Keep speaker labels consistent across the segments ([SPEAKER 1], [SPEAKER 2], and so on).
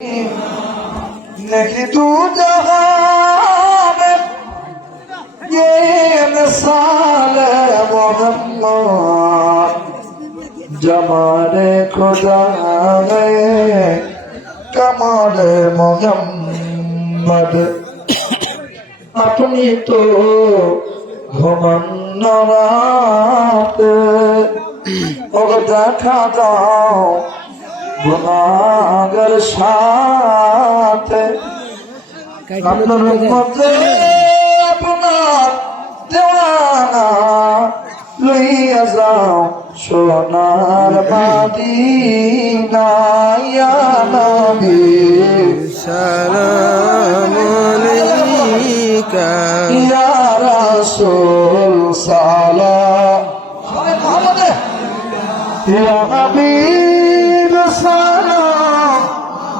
[SPEAKER 1] नहीं तू जहां में ये मिसाल मोहम्मद जमाने खुदा गए कमाल মোহাম্মদ আপনি তো ঘুমন্ন রাত ও দেখা দাও গুণাগর সাথে আপনার মধ্যে আপনার দেওয়ানা লইয়া যাও সোনার নাইয়া নবী
[SPEAKER 2] সারা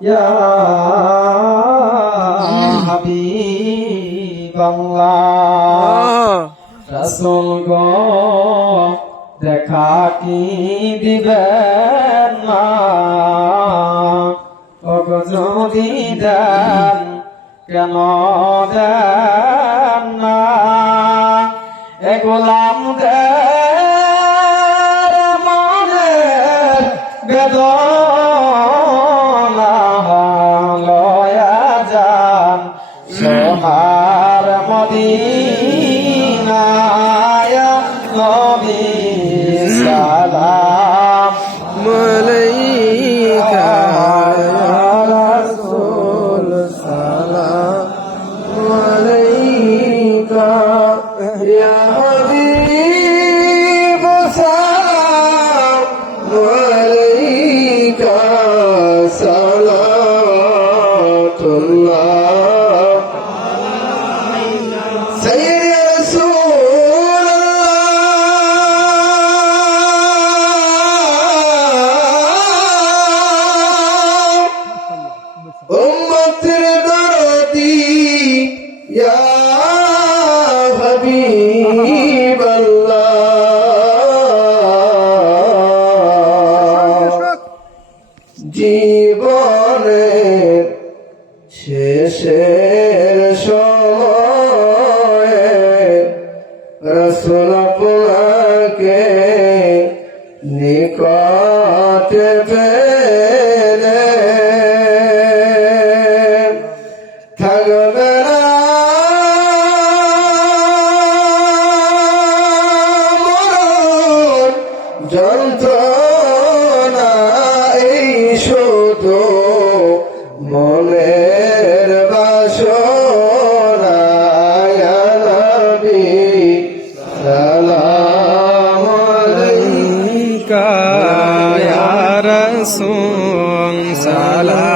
[SPEAKER 1] ইয়া হাবিবাল্লাহ। রাসূল গো দেখা কি দিবেন না? ওগো যদি দেন কেন দেন না? এ গোলাম দের মনে বেদনা সোহার মদিনায় হাবিব জীবনের শেষের সময় রসুল আপনাকে নিকটে পেয়ে যন্ত্রণা এই শুধু মনের বাসনা নবী সালাম
[SPEAKER 2] আলাইকা ইয়া
[SPEAKER 1] রাসূল সালাম।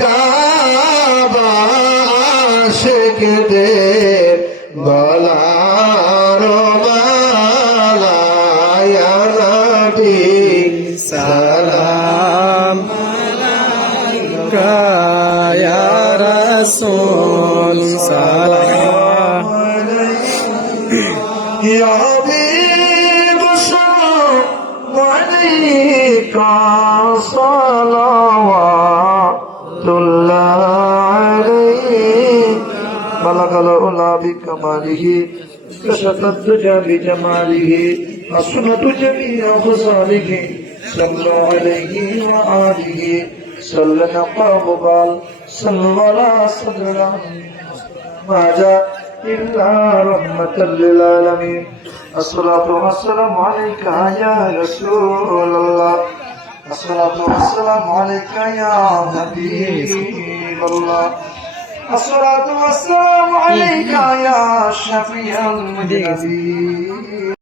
[SPEAKER 1] কাবাশেকদের গলার মালায়ানাটি সালাম। কায়া
[SPEAKER 2] রাসূল সালাম।
[SPEAKER 1] ইয়া হাবিব সালাম আলাইকা সালাম। بلغ العلا بكماله كشف الدجى بجماله حسنت جميع خصاله صلوا عليه وآله صلى نقاب بال صلى على صدر ما جاء إلا رحمة للعالمين الصلاة والسلام عليك يا رسول الله الصلاة والسلام عليك يا حبيب الله الصلاة والسلام عليك يا شفيع المذنبين